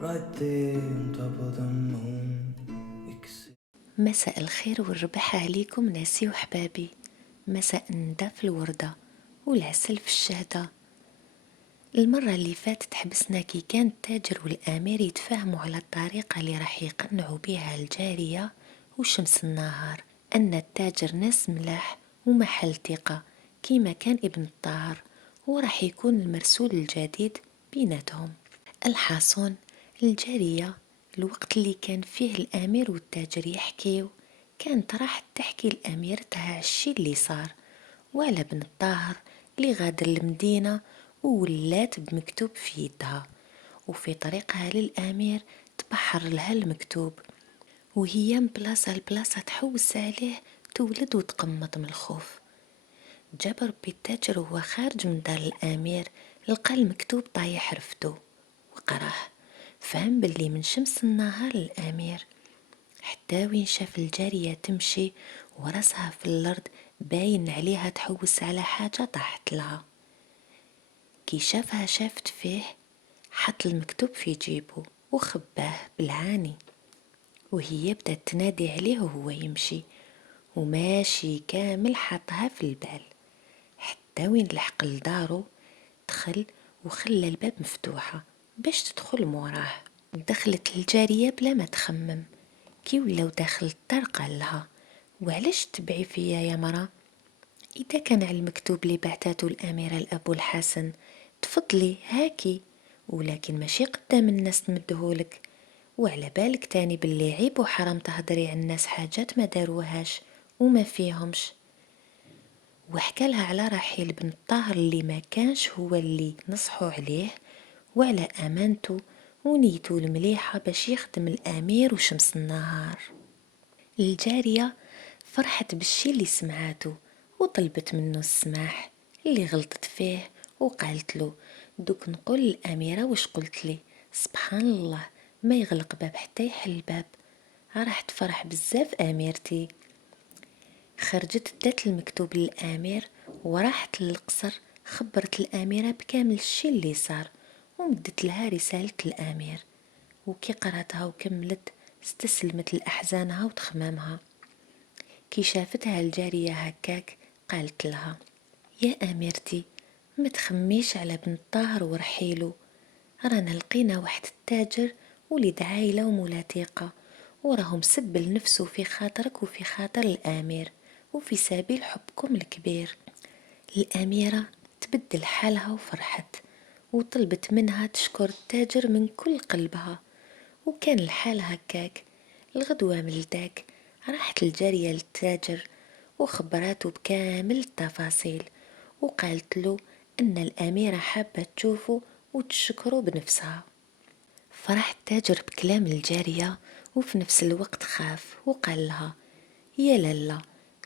right there on top of the moon. مساء الخير والربح عليكم ناسي وحبابي. مساء الندى في الوردة والعسل في الشهدة. المرة اللي فاتت حبسنا كي كان التاجر والأمير يتفاهموا على الطريقة اللي راح يقنعوا بها الجارية وشمس النهار أن التاجر ناس ملاح ومحل ثقة كيما كان ابن الطاهر، وراح يكون المرسول الجديد بيناتهم. الحاصون الجارية الوقت اللي كان فيه الأمير والتاجر يحكيو كانت راح تحكي لأميرتها الشي اللي صار وعلى بن الطاهر اللي غادر المدينة وولات بمكتوب في يدها، وفي طريقها للأمير تبحر لها المكتوب وهي من بلاصة لبلاصة تحوس عليه تولد وتقمط من الخوف. جاب ربي التاجر وهو خارج من دار الأمير لقى المكتوب طايح رفدو وقراه، فهم باللي من شمس النهار الأمير، حتى وين شاف الجارية تمشي وراسها في الأرض باين عليها تحوس على حاجة طاحت لها. كي شافها شافت فيه حط المكتوب في جيبه وخباه بالعاني، وهي بدأت تنادي عليه وهو يمشي وماشي كامل حطها في البال، حتى وين لحق لدارو دخل وخلى الباب مفتوحة باش تدخل موراه. دخلت الجارية بلا ما تخمم، كي ولو داخل الدار قال لها: وعلاش تبعي فيا يا مرا؟ إذا كان على المكتوب اللي بعتاته الأميرة لأبو الحسن تفضلي هاكي، ولكن ماشي قدام الناس تمدهولك، وعلى بالك تاني باللي عيب وحرام تهدري عن الناس حاجات ما داروهاش وما فيهمش. وحكى لها على رحيل بن الطاهر اللي ما كانش هو اللي نصحوا عليه وعلى أمانته ونيته المليحة باش يخدم الأمير وشمس النهار. الجارية فرحت بالشي اللي سمعاته وطلبت منه السماح اللي غلطت فيه، وقالت له: دوك نقول الأميرة وش قلت لي، سبحان الله ما يغلق باب حتى يحل الباب، راح تفرح بزاف أميرتي. خرجت دات المكتوب للأمير وراحت للقصر، خبرت الأميرة بكامل الشي اللي صار ومدت لها رسالة الأمير، وكي قراتها وكملت استسلمت لأحزانها وتخمامها. كي شافتها الجارية هكاك قالت لها: يا أميرتي ما تخميش على بن الطاهر ورحيله، رانا لقينا واحد التاجر ولد عايلة وملاثقة وراهم سب لنفسه في خاطرك وفي خاطر الأمير وفي سبيل حبكم الكبير. الأميرة تبدل حالها وفرحت وطلبت منها تشكر التاجر من كل قلبها، وكان الحال هكاك. الغدوة من لداك راحت الجارية للتاجر وخبراته بكامل التفاصيل، وقالت له أن الأميرة حابة تشوفه وتشكره بنفسها. فرح التاجر بكلام الجارية وفي نفس الوقت خاف وقال لها: يا لالا،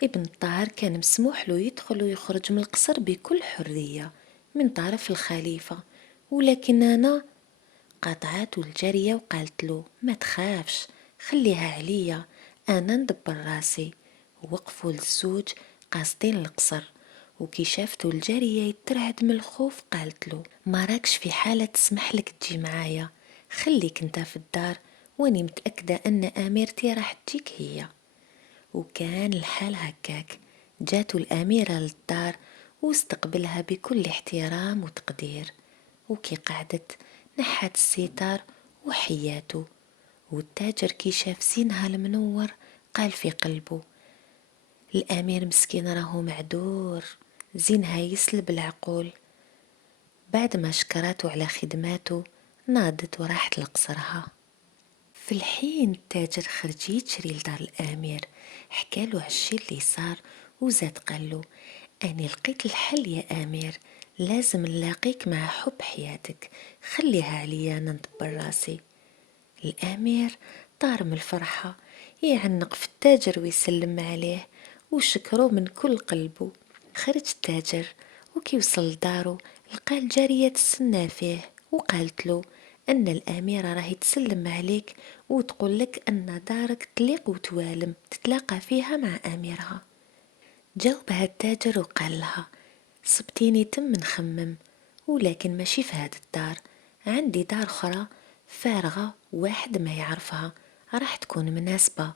ابن الطاهر كان مسموح له يدخل ويخرج من القصر بكل حرية من طرف الخليفة، ولكن أنا قاطعته الجارية وقالت له: ما تخافش خليها عليا، أنا ندبر راسي. وقفوا للزوج قاصدين القصر، وكي شافتو الجارية يترعد من الخوف قالت له: ما راكش في حالة تسمح لك تجي معايا، خليك انت في الدار واني متأكدة أن أميرتي راح تجيك هي. وكان الحال هكاك، جاتو الأميرة للدار واستقبلها بكل احترام وتقدير، وكي قعدت نحت الستار وحياته. والتاجر كي شاف زينها المنور قال في قلبه: الأمير مسكين راهو معدور، زينها يسلب العقول. بعد ما شكراته على خدماته ناضت وراحت لقصرها. في الحين التاجر خرج يشري لدار الأمير، حكاله عالشي اللي صار وزاد قاله: أني لقيت الحل يا أمير، لازم نلاقيك مع حب حياتك، خليها عليا أنا ندبر راسي. الأمير طار من الفرحة يعنق في التاجر ويسلم عليه وشكره من كل قلبه. خرج التاجر وكي وصل دارو لقى الجارية تسنى فيه وقالت له أن الأميرة راهي تسلم عليك وتقول لك أن دارك تليق وتوالم تتلاقى فيها مع أميرها. جاوبها التاجر وقال لها: صبتيني تم نخمم، ولكن ماشي في هاد الدار، عندي دار أخرى فارغة واحد ما يعرفها، راح تكون مناسبة.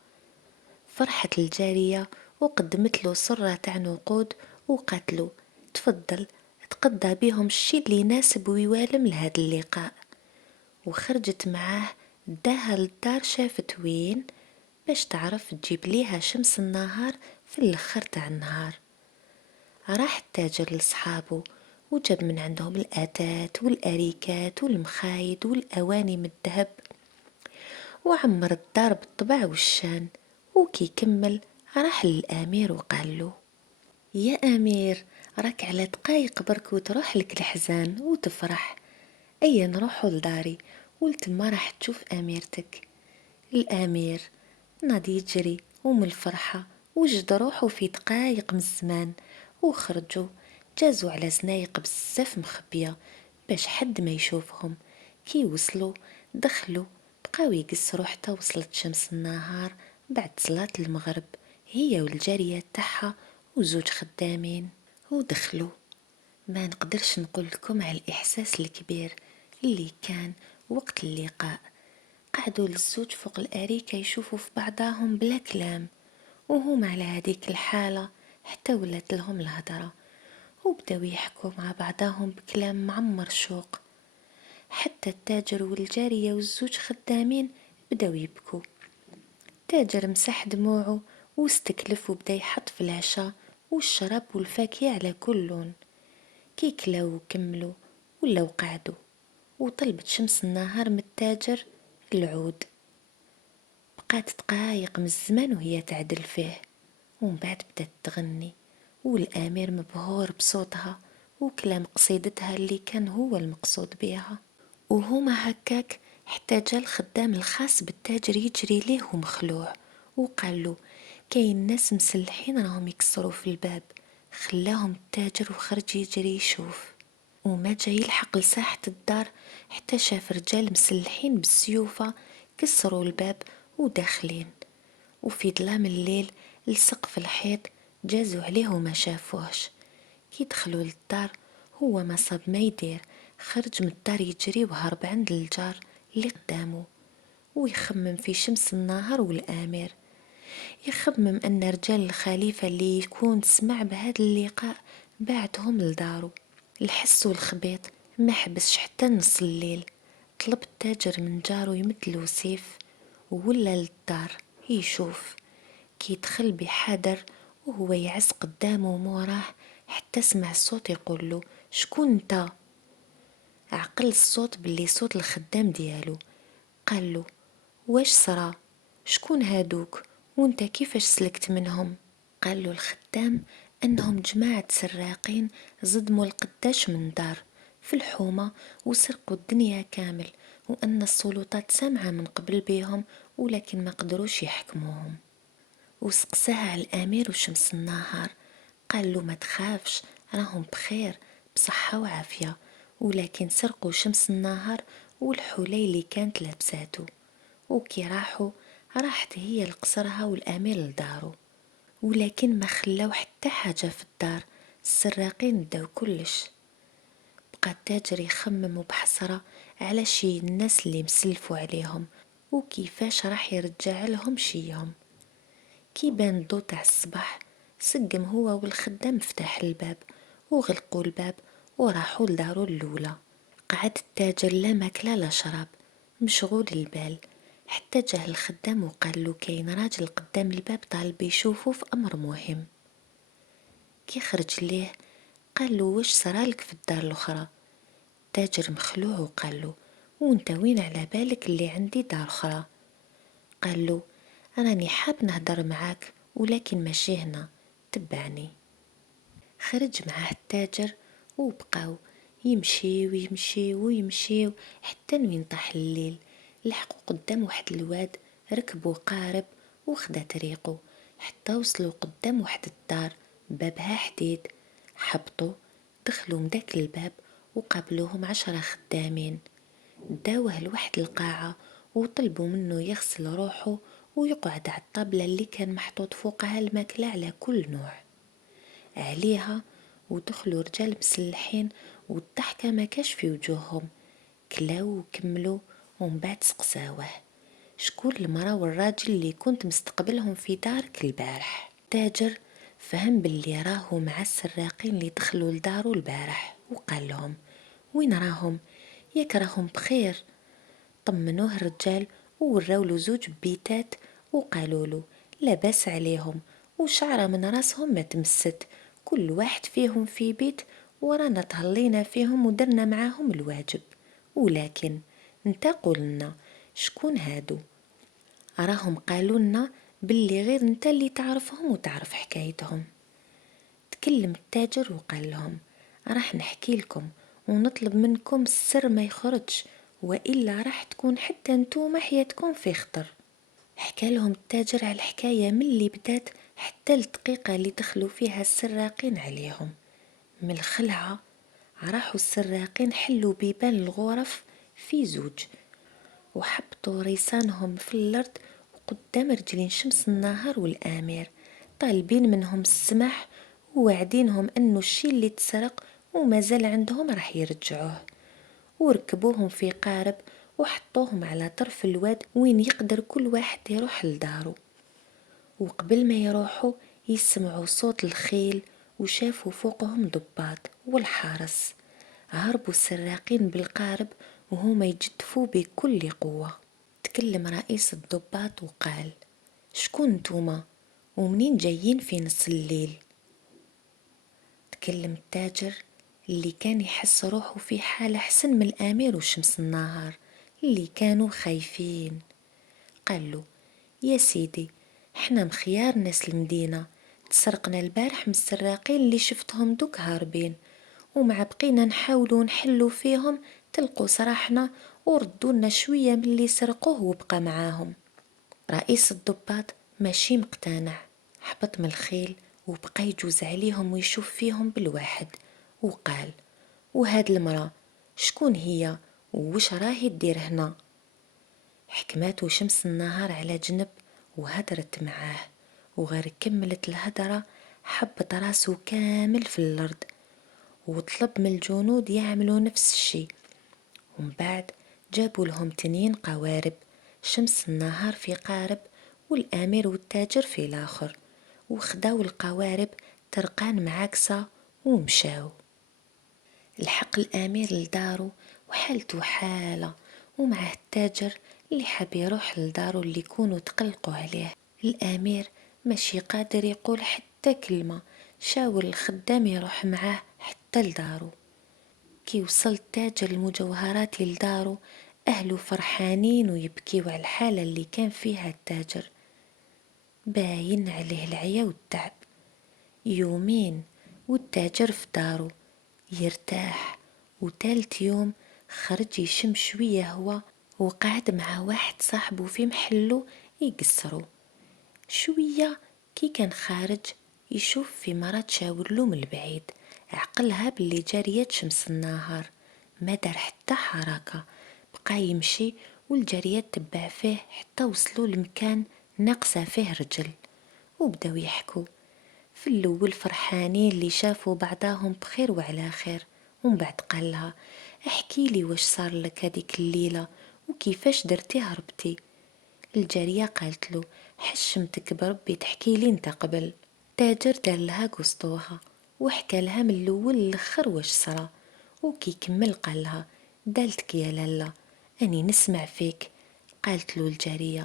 فرحت الجارية وقدمت له صرة تاع نقود وقالت له تفضل تقضى بيهم الشي اللي يناسب ويوالم لهذا اللقاء. وخرجت معاه، داها للدار، شافت وين باش تعرف تجيب ليها شمس النهار في الاخر تاع النهار. راح التاجر لصحابه وجاب من عندهم الآتات والأريكات والمخايد والأواني من الذهب، وعمر الدار بالطبع والشان. وكي كمل راح للأمير وقال له يا أمير، راك على دقايق برك وتروح لك الحزان وتفرح. أيا نروحوا لداري ولتما راح تشوف أميرتك. الأمير ناضي يجري ومن الفرحة وجد روحه في دقايق من الزمان. وخرجوا جازوا على زنايق بزاف مخبية باش حد ما يشوفهم. كي وصلوا دخلوا، بقاو يقصروا حتى وصلت شمس النهار بعد صلاة المغرب، هي والجارية تاعها وزوج خدامين. ودخلوا، ما نقدرش نقول لكم على الإحساس الكبير اللي كان وقت اللقاء. قعدوا للزوج فوق الأريكة يشوفوا في بعضهم بلا كلام، وهم على هذيك الحالة حتى ولات لهم الهضرة، وبداو يحكوا مع بعضهم بكلام معمر شوق. حتى التاجر والجارية والزوج خدامين بداو يبكوا. التاجر مسح دموعه واستكلف وبدا يحط في العشاء والشراب والفاكهة على كل لون. كي كلاو وكملوا ولاو قعدوا، وطلبت شمس النهار من التاجر العود. بقات دقايق من الزمان وهي تعدل فيه، ومن بعد بدات تغني، والامير مبهور بصوتها وكلام قصيدتها اللي كان هو المقصود بها. وهما هكاك حتى جا الخدام الخاص بالتاجر يجري ليه ومخلوع، وقال له كاين ناس مسلحين راهم يكسروا في الباب. خلاهم التاجر وخرج يجري يشوف، وما جا يلحق لساحة الدار حتى شاف رجال مسلحين بالسيوفة كسروا الباب وداخلين. وفي ظلام الليل لسقف الحيط جازوا عليه وما شافوهش. كي دخلوا للدار هو ما صاب ما يدير، خرج من الدار يجري وهرب عند الجار اللي قدامه، ويخمم في شمس النهار والآمر. يخمم أن رجال الخليفة اللي يكون سمع بهذا اللقاء بعدهم لدارو. الحس والخبيط ما حبسش حتى نص الليل. طلب التاجر من جارو يمدلو سيف وولا للدار يشوف. كي دخل بحذر وهو يعز قدامه وموراه حتى سمع الصوت يقول له شكون انت؟ عقل الصوت باللي صوت الخدام ديالو. قال له واش صرا؟ شكون هادوك وانت كيفاش سلكت منهم؟ قال له الخدام انهم جماعة سراقين صدموا القداش من دار في الحومة وسرقوا الدنيا كامل، وان السلطات سامعة من قبل بيهم ولكن ما قدروش يحكموهم. وسقساها على الامير وشمس النهار، قال له ما تخافش، راهم بخير بصحة وعافية، ولكن سرقوا شمس النهار والحلي اللي كانت لابساتو. وكي راحت هي لقصرها والامير لدارو، ولكن ما خلاو حتى حاجة في الدار. السراقين داو كلش. بقى التاجر يخمم بحسرة على شي الناس اللي مسلفوا عليهم وكيفاش راح يرجع لهم شيهم. كي بان الضو تاع الصباح سقم هو والخدام فتح الباب وغلقوا الباب وراحوا لدارو الأولى. قعد التاجر لا ماكلة لا شراب، مشغول البال، حتى جاه الخدام وقال له كاين راجل قدام الباب طالب يشوفه في أمر مهم. كي خرج ليه قال له واش صرالك في الدار الأخرى؟ التاجر مخلوع وقال له وانت وين على بالك اللي عندي دار أخرى؟ قال له راني حاب نهدر معاك ولكن ماشي هنا، تبعني. خرج معاه التاجر وبقاو يمشي ويمشي ويمشي حتى وين طاح الليل. لحقوا قدام واحد الواد، ركبوا قارب وخدا طريقه حتى وصلوا قدام واحد الدار بابها حديد. حبطوا، دخلوا من داك الباب وقابلوهم 10 خدامين. داوه لواحد القاعة وطلبوا منه يغسل روحه ويقعد على الطابلة اللي كان محطوط فوقها الماكلة على كل نوع عليها. ودخلوا رجال مسلحين والضحكة ما كاش في وجوههم، كلاو وكملوا ومن بعد سقساوه شكون المرا والراجل اللي كنت مستقبلهم في دارك البارح. التاجر فهم باللي راهو مع السراقين اللي دخلوا لدارو البارح، وقال لهم وين راهم، ياك راهم بخير؟ طمنوه الرجال ووراولو زوج بيتات وقالولو لا باس عليهم وشعرة من راسهم ما تمست، كل واحد فيهم في بيت ورانا تهلينا فيهم ودرنا معاهم الواجب. ولكن انت قولنا شكون هادو؟ راهم قالولنا باللي غير انت اللي تعرفهم وتعرف حكايتهم. تكلم التاجر وقال لهم راح نحكي لكم ونطلب منكم السر ما يخرجش، وإلا راح تكون حتى انتوما حياتكم في خطر. حكى لهم التاجر على الحكاية من اللي بدات حتى الدقيقة اللي دخلوا فيها السراقين عليهم. من الخلعة راحوا السراقين حلوا بيبان الغرف في زوج، وحبطوا ريسانهم في الأرض وقدام رجلين شمس النهار والآمير، طالبين منهم السماح ووعدينهم أنه الشي اللي تسرق وما زال عندهم راح يرجعوه. وركبوهم في قارب وحطوهم على طرف الواد وين يقدر كل واحد يروح لدارو. وقبل ما يروحوا يسمعوا صوت الخيل وشافوا فوقهم ضباط والحارس. هربوا السراقين بالقارب وهما يجدفوا بكل قوة. تكلم رئيس الضباط وقال شكون انتوما ومنين جايين في نص الليل؟ تكلم التاجر اللي كان يحس روحه في حال أحسن من الأمير وشمس النهار اللي كانوا خايفين. قال له يا سيدي احنا مخيار ناس المدينة، تسرقنا البارح من السراقين اللي شفتهم دوك هاربين، ومع بقينا نحاولوا نحلوا فيهم تلقوا سراحنا وردونا شوية من اللي سرقوه وبقى معاهم. رئيس الضباط ماشي مقتنع، حبط من الخيل وبقى يجوز عليهم ويشوف فيهم بالواحد، وقال وهاد المرأة شكون هي ووش راهي تدير هنا؟ حكماته شمس النهار على جنب وهدرت معاه، وغير كملت الهدرة حبط راسه كامل في الأرض وطلب من الجنود يعملوا نفس الشي. ومن بعد جابوا لهم تنين قوارب، شمس النهار في قارب والأمير والتاجر في الآخر، وخداو القوارب ترقان معاكسة ومشاو. الحق الأمير لدارو وحالته حالة، ومعه التاجر اللي حاب يروح لدارو اللي يكونوا تقلقوا عليه. الأمير ماشي قادر يقول حتى كلمة، شاور الخدام يروح معاه حتى لدارو. كي وصل التاجر المجوهرات لدارو أهله فرحانين ويبكيوا على الحالة اللي كان فيها التاجر، باين عليه العيا والتعب. يومين والتاجر في دارو يرتاح، وتالت يوم خرج يشم شوية هوا وقعد مع واحد صاحبه في محله يقصروا شوية. كي كان خارج يشوف في مرة تشاورله من البعيد، عقلها باللي جارية شمس النهار، ما دار حتى حركة، بقى يمشي والجارية تبع فيه حتى وصلوا لمكان ناقصة فيه رجل، وبداو يحكوا في الأول فرحانين اللي شافوا بعضاهم بخير وعلى خير. ومن بعد قال لها احكي لي واش صار لك هذيك الليلة وكيفاش درتي هربتي؟ الجارية قالت له حشمتك بربي تحكي لي انت قبل. تاجر دار لها قسطوها وحكى لها من الاول للاخر واش صرا، وكي كمل قال لها دالتك يا لالا اني نسمع فيك. قالت له الجارية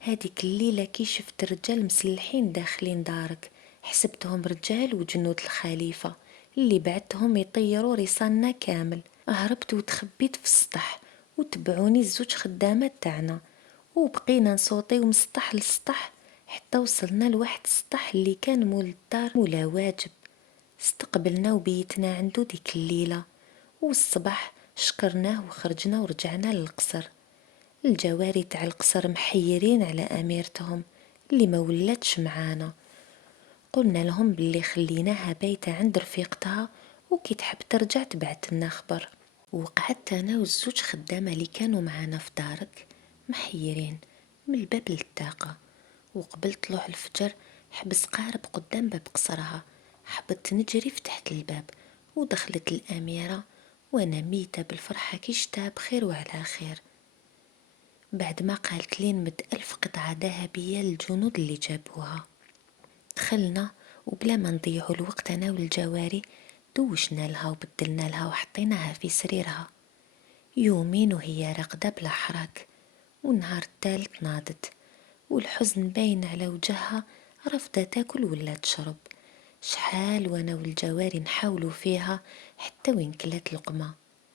هذيك الليلة كي شفت الرجال مسلحين داخلين دارك حسبتهم رجال وجنود الخليفة اللي بعتهم يطيروا رسالنا كامل، هربت وتخبيت في السطح وتبعوني الزوج خدامات تاعنا، وبقينا نصوتي ومسطح لسطح حتى وصلنا لواحد السطح اللي كان مول الدار مولا واجب، استقبلنا وبيتنا عنده ديك الليلة، والصباح شكرناه وخرجنا ورجعنا للقصر. الجواري تاع القصر محيرين على أميرتهم اللي ما ولاتش معانا، قلنا لهم باللي خليناها بايتة عند رفيقتها وكي تحب ترجع تبعت لنا خبر. وقعدت انا والزوج خدامة اللي كانوا معانا في دارك محيرين من الباب للطاقة، وقبل طلوع الفجر حبس قارب قدام باب قصرها، حبت نجري فتحت الباب ودخلت الأميرة وانا ميتة بالفرحة كي شتها بخير وعلى خير. بعد ما قالت لي نمد 1000 قطعة ذهبية للجنود اللي جابوها. دخلنا وبلا ما نضيعوا الوقت أنا والجواري دوشنا لها وبدلنا لها وحطيناها في سريرها. يومين وهي راقدة بلا حراك، والنهار الثالث ناضت والحزن باين على وجهها، رافضة تاكل ولا تشرب. شحال وانا والجواري نحاولوا فيها حتى وين كلات لقمة.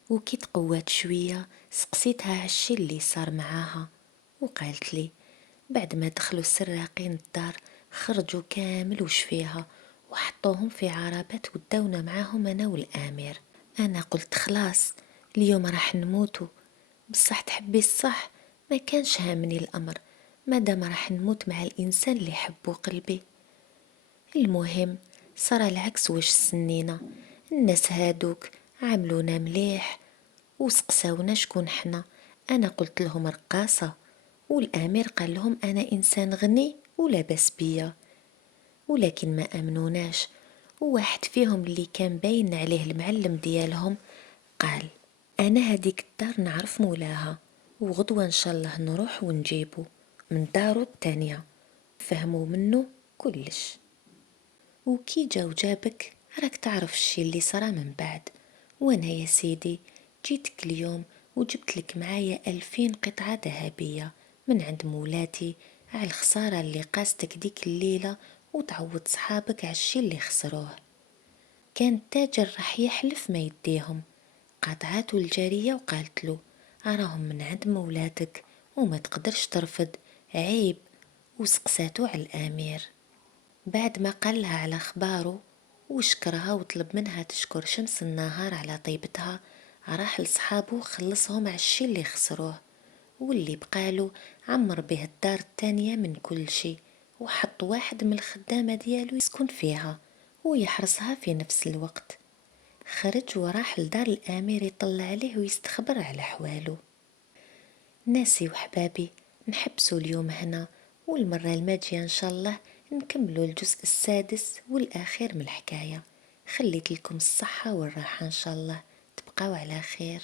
وكي تقوات شوية سقسيتها عالشي اللي صار معاها، وقالت لي بعد ما دخلوا السراقين الدار خرجوا كامل وش فيها وحطوهم في عربات وداونا معاهم انا والامير. انا قلت خلاص اليوم راح نموتوا، بصح تحبي الصح ما كانش هامني الامر مادام راح نموت مع الانسان اللي حبه قلبي. المهم صار العكس واش سنينا، الناس هادوك عاملونا مليح وسقساونا شكون حنا. انا قلت لهم رقاصة، والامير قال لهم انا انسان غني ولا بس بيا، ولكن ما امنوناش. وواحد فيهم اللي كان باين عليه المعلم ديالهم قال انا هذيك الدار نعرف مولاها، وغدوة ان شاء الله نروح ونجيبه من دارو التانية. فهموا منه كلش. وكي جاو جابك راك تعرف الشي اللي صرا من بعد. وانا يا سيدي جيتك اليوم وجبت لك معايا 2000 قطعة ذهبية من عند مولاتي على الخسارة اللي قاستك ديك الليلة، وتعوض صحابك على الشي اللي خسروه. كان التاجر راح يحلف ما يديهم، قاطعاته الجارية وقالت له أراهم من عند مولاتك وما تقدرش ترفض، عيب. وسقساتو على الأمير. بعد ما قالها على أخباره وشكرها وطلب منها تشكر شمس النهار على طيبتها، راح لصحابه خلصهم على الشي اللي خسروه، واللي بقاله عمر به الدار التانية من كل شي، وحط واحد من الخدامة ديالو يسكن فيها ويحرسها في نفس الوقت. خرج وراح لدار الأمير يطلع عليه ويستخبر على حواله. ناسي وحبابي نحبسوا اليوم هنا، والمرة الماجية إن شاء الله نكملوا الجزء السادس والأخير من الحكاية. خليت لكم الصحة والراحة إن شاء الله، تبقوا على خير.